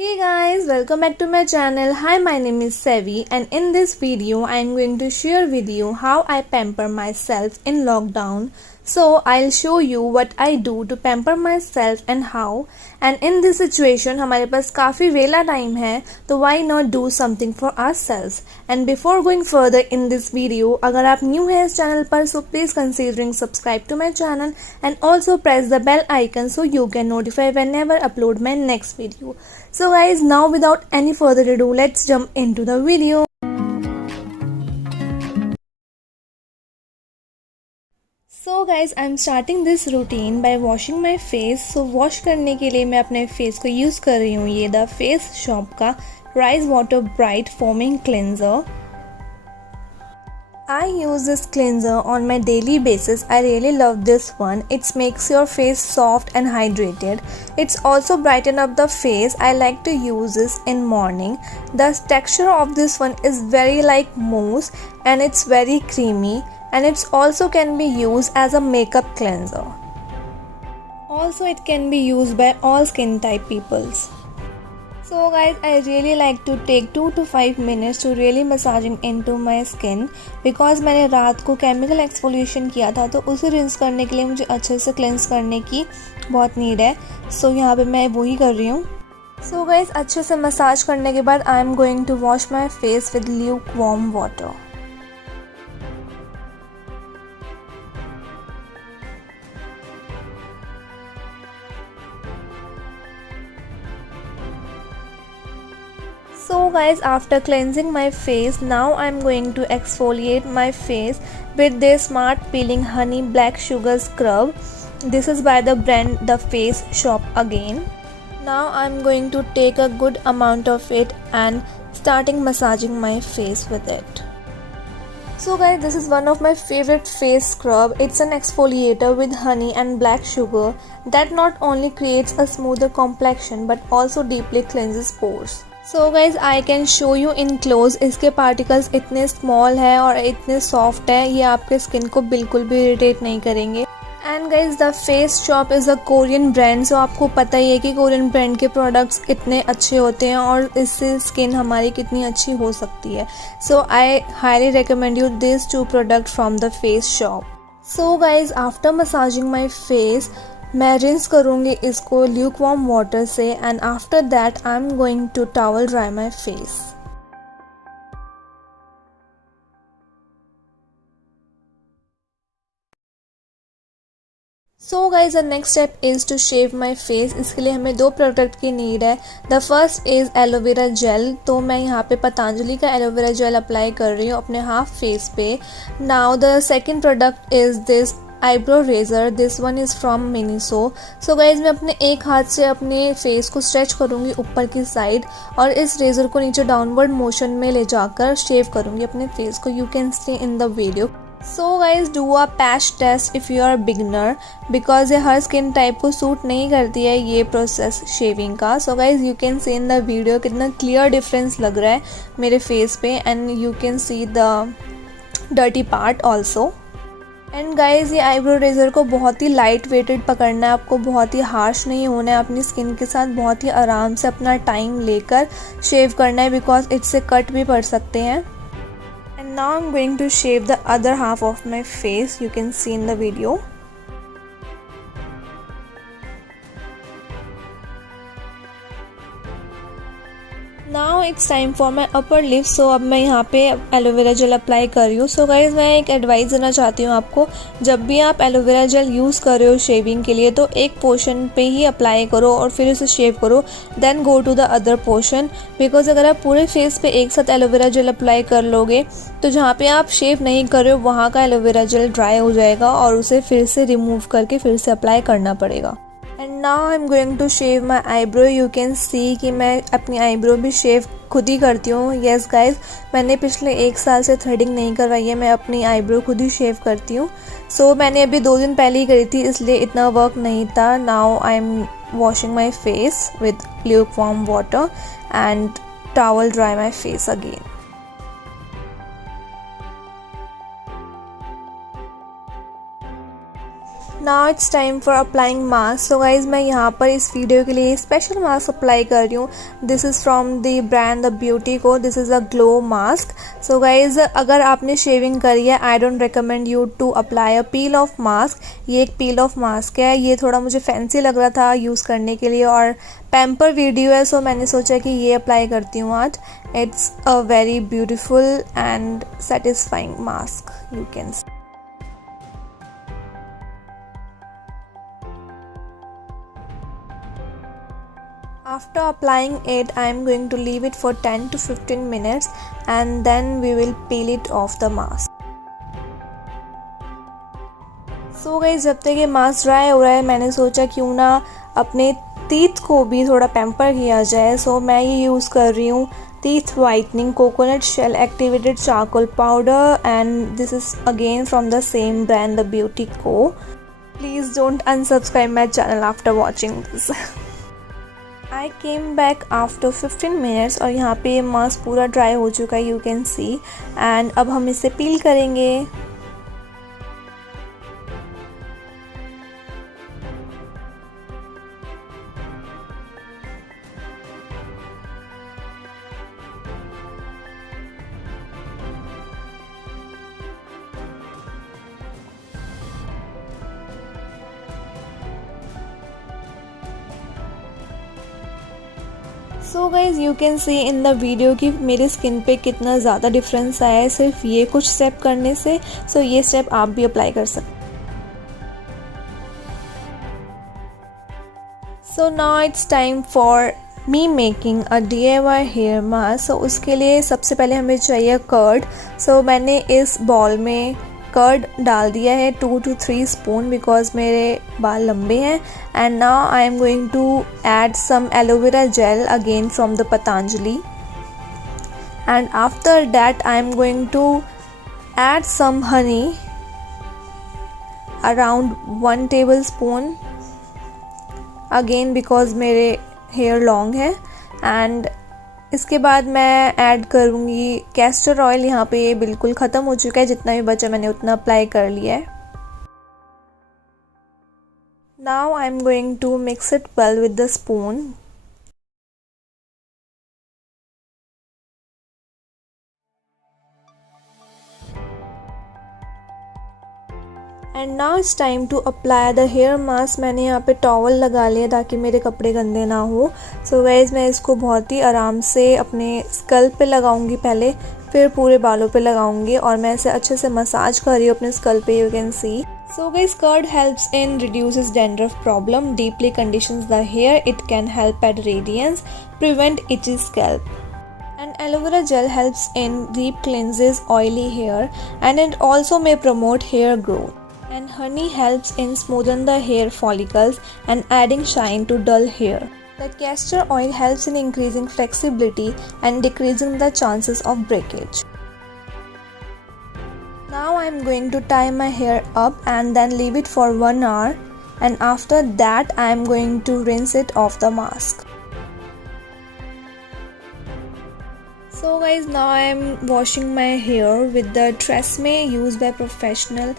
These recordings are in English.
Hey guys, welcome back to my channel. Hi, my name is Sevi and in this video I am going to share with you how I pamper myself in lockdown. So I'll show you what I do to pamper myself and how. And in this situation हमारे पास काफ़ी वेला time है तो why not do something for ourselves. And before going further in this video, अगर आप new है इस channel पर so please considering subscribe to my channel and also press the bell icon so you can notify whenever I upload my next video. So guys, now without any further ado, let's jump into the video. So guys, I'm starting this routine by washing my face. So wash करने के लिए मैं अपने face को use कर रही हूँ ये The Face Shop का Rise Water Bright Foaming Cleanser. I use this cleanser on my daily basis. I really love this one. It makes your face soft and hydrated. It's also brighten up the face. I like to use this in morning. The texture of this one is very like mousse and it's very creamy and it's also can be used as a makeup cleanser. Also it can be used by all skin type peoples. So guys, I really like to take 2 to 5 minutes to really massaging into my skin because मैंने रात को chemical exfoliation किया था तो उसे rinse करने के लिए मुझे अच्छे से cleanse करने की बहुत need है. So यहाँ पे मैं वही कर रही हूँ. So guys, अच्छे से massage करने के बाद I am going to wash my face with lukewarm water. So guys, after cleansing my face, now I'm going to exfoliate my face with this Smart Peeling Honey Black Sugar Scrub. This is by the brand The Face Shop again. Now I'm going to take a good amount of it and starting massaging my face with it. So guys, this is one of my favorite face scrub. It's an exfoliator with honey and black sugar that not only creates a smoother complexion but also deeply cleanses pores. So guys, I can show you in close. इसके particles इतने small है और इतने soft है, ये आपके skin को बिल्कुल भी irritate नहीं करेंगे. And guys, The Face Shop is a Korean brand, so आपको पता ही है कि Korean brand के products कितने अच्छे होते हैं और इससे skin हमारी कितनी अच्छी हो सकती है. So I highly recommend you these two products from The Face Shop. So guys, after massaging my face, मैं रिंस करूँगी इसको ल्यूकवार्म वाटर से and after that I am going to towel dry my face. So guys the next step is to shave my face. इसके लिए हमें 2 product की need है. The first is aloe vera gel. तो मैं यहाँ पे पतंजलि का एलोवेरा जेल अप्लाई कर रही हूँ अपने हाफ फेस पे. Now the second product is this eyebrow razor. This one is from Miniso. So guys मैं अपने एक हाथ से अपने फेस को स्ट्रेच करूँगी ऊपर की साइड और इस रेजर को नीचे डाउनवर्ड मोशन में ले जाकर शेव करूँगी अपने फेस को. You can see in the video. So guys do a patch test if you are beginner because ये हर स्किन टाइप को सूट नहीं करती है ये प्रोसेस शेविंग का. So guys you can see in the video कितना क्लियर डिफरेंस लग रहा है मेरे फेस पे and you can see the dirty part also. And guys ये आईब्रो रेजर को बहुत ही लाइट वेटेड पकड़ना है, आपको बहुत ही हार्श नहीं होना है, अपनी स्किन के साथ बहुत ही आराम से अपना टाइम लेकर शेव करना है बिकॉज इससे कट भी पड़ सकते हैं. And now I am going to shave the other half of my face. You can see in the video. Now it's time for my upper lip. So अब मैं यहाँ पे एलोवेरा जेल अप्लाई कर रही हूँ. सो गाइज मैं एक advice देना चाहती हूँ आपको, जब भी आप एलोवेरा जेल यूज़ कर रहे हो शेविंग के लिए तो एक पोर्शन पे ही अप्लाई करो और फिर उसे शेव करो, then go to the other portion. Because अगर आप पूरे फेस पे एक साथ एलोवेरा जेल अप्लाई कर लोगे तो जहाँ पे आप शेव नहीं कर रहे हो वहाँ का एलोवेरा जेल ड्राई हो जाएगा और उसे फिर से रिमूव करके फिर से अप्लाई करना पड़ेगा. And now I am going to shave my eyebrow. You can see कि मैं अपनी आईब्रो भी शेव खुद ही करती हूँ. येस गाइज, मैंने पिछले 1 साल से थ्रेडिंग नहीं करवाई है, मैं अपनी आईब्रो खुद ही शेव करती हूँ. सो मैंने अभी 2 दिन पहले ही करी थी इसलिए इतना वर्क नहीं था. Now I M washing my face with lukewarm water and towel dry my face again. Now it's time for applying mask. So guys मैं यहाँ पर इस वीडियो के लिए स्पेशल मास्क अप्लाई कर रही हूँ। This is from the brand the beauty co. This is a glow mask. So guys अगर आपने शेविंग करी है, I don't recommend you to apply a peel off mask. ये एक पील ऑफ मास्क है। ये थोड़ा मुझे फैंसी लग रहा था यूज़ करने के लिए और पैम्पर वीडियो है, सो मैंने सोचा कि ये अप्लाई करती हूँ आज। It's a very beautiful and satisfying mask, you can C. After applying it, I am going to leave it for 10 to 15 minutes and then we will peel it off the mask. So guys, जब तक ये mask dry हो रहा है मैंने सोचा क्यों ना अपने टीथ को भी थोड़ा पैम्पर किया जाए। सो मैं ये यूज़ कर रही हूँ teeth whitening coconut shell activated charcoal powder and this is again from the same brand the Beauty Co. Please don't unsubscribe my channel after watching this. I came back after 15 minutes और यहाँ पे mask पूरा dry हो चुका है, you can C. And अब हम इसे पील करेंगे। सो guys you can see in the video कि मेरे स्किन पे कितना ज़्यादा डिफरेंस आया है सिर्फ ये कुछ स्टेप करने से। सो ये स्टेप आप भी अप्लाई कर सकते। So now it's time for me making a DIY hair mask. So उसके लिए सबसे पहले हमें चाहिए कर्ड। सो मैंने इस बॉल में कर्ड डाल दिया है 2 to 3 स्पून बिकॉज मेरे बाल लंबे हैं। And now I am going to add some aloe vera gel again from the Patanjali and after that I am going to add some honey around 1 tablespoon again because मेरे hair long है। And इसके बाद मैं add करूँगी castor oil. यहाँ पे ये बिल्कुल ख़त्म हो चुका है, जितना भी बचा मैंने उतना अप्लाई कर लिया है। Now I am going to mix it well with the spoon. And now it's time to apply the hair mask. मैंने यहाँ पे टॉवल लगा लिया ताकि मेरे कपड़े गंदे ना हो। सो गाइज मैं इसको बहुत ही आराम से अपने स्कल्प पे लगाऊंगी पहले, फिर पूरे बालों पे लगाऊंगी और मैं इसे अच्छे से मसाज कर रही हूँ अपने स्कल्प पे, you can see. So guys curd helps in reduces dandruff problem, deeply conditions the hair, it can help at radiance, prevent itchy scalp. And aloe vera gel helps in deep cleanses oily hair and it also may promote hair growth. And honey helps in smoothen the hair follicles and adding shine to dull hair. The castor oil helps in increasing flexibility and decreasing the chances of breakage. Now I am going to tie my hair up and then leave it for 1 hour and after that I am going to rinse it off the mask. So guys, now I am washing my hair with the Tresemme used by professional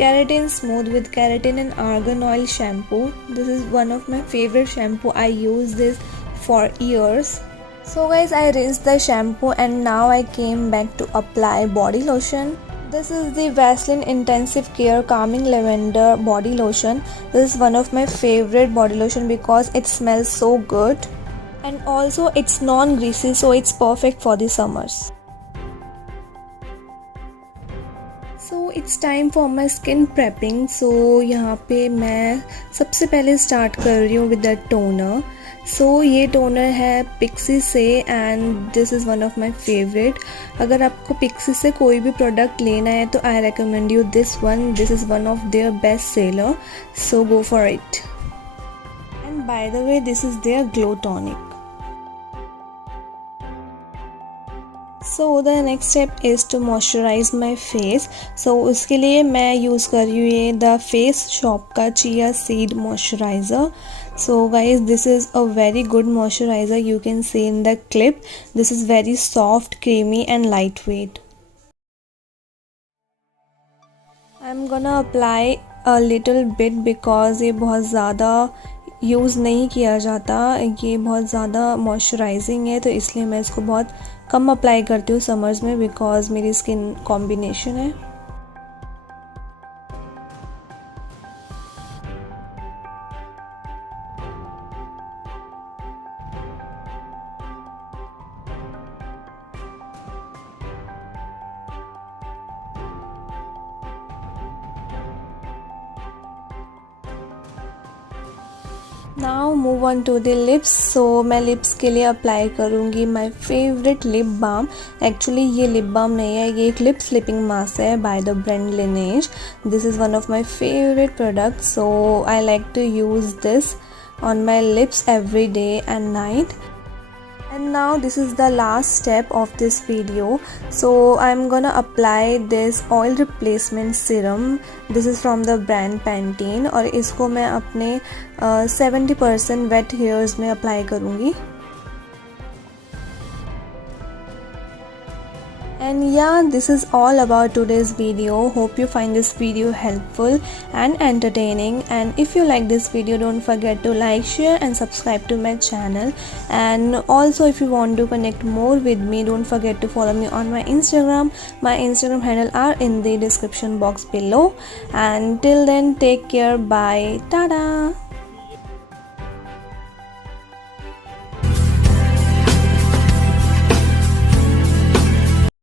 keratin smooth with keratin and argan oil shampoo. This is one of my favorite shampoo. I use this for years. So guys, I rinsed the shampoo and now I came back to apply body lotion. This is the Vaseline Intensive Care Calming Lavender Body Lotion. This is one of my favorite body lotion because it smells so good. And also it's non-greasy, so it's perfect for the summers. So it's time for my skin prepping. So यहाँ पे मैं सबसे पहले start कर रही हूँ with the toner. So ये toner है पिक्सी से and this is one of my favorite. अगर आपको पिक्सी से कोई भी प्रोडक्ट लेना है तो I recommend you this one. This is one of their best seller. So go for it. And by the way, this is their glow tonic. So the next step is to moisturize my face. So उसके लिए मैं use कर रही हूँ ये The Face Shop का Chia Seed Moisturizer. So guys, this is a very good moisturizer. You can see in the clip. This is very soft, creamy and lightweight. I'm gonna apply a little bit because ये बहुत ज़्यादा use नहीं किया जाता, ये बहुत ज़्यादा moisturising है, तो इसलिए मैं इसको बहुत कम अप्लाई करती हूँ समर्स में बिकॉज़ मेरी स्किन कॉम्बिनेशन है। Now move on to the lips. So मैं लिप्स के लिए अप्लाई करूँगी my favourite lip balm. Actually ये लिप बाम नहीं है, ये एक लिप स्लिपिंग मास्क है by the brand Laneige। This is one of my favourite product, so I like to use this on my lips every day and night. And now this is the last step of this video, so I'm gonna apply this oil replacement serum. This is from the brand Pantene और इसको मैं अपने 70% wet hairs में apply करूँगी। And yeah, this is all about today's video. Hope you find this video helpful and entertaining, and if you like this video, don't forget to like, share and subscribe to my channel. And also, if you want to connect more with me, don't forget to follow me on my Instagram. My Instagram handle are in the description box below. And till then, take care, bye, tada.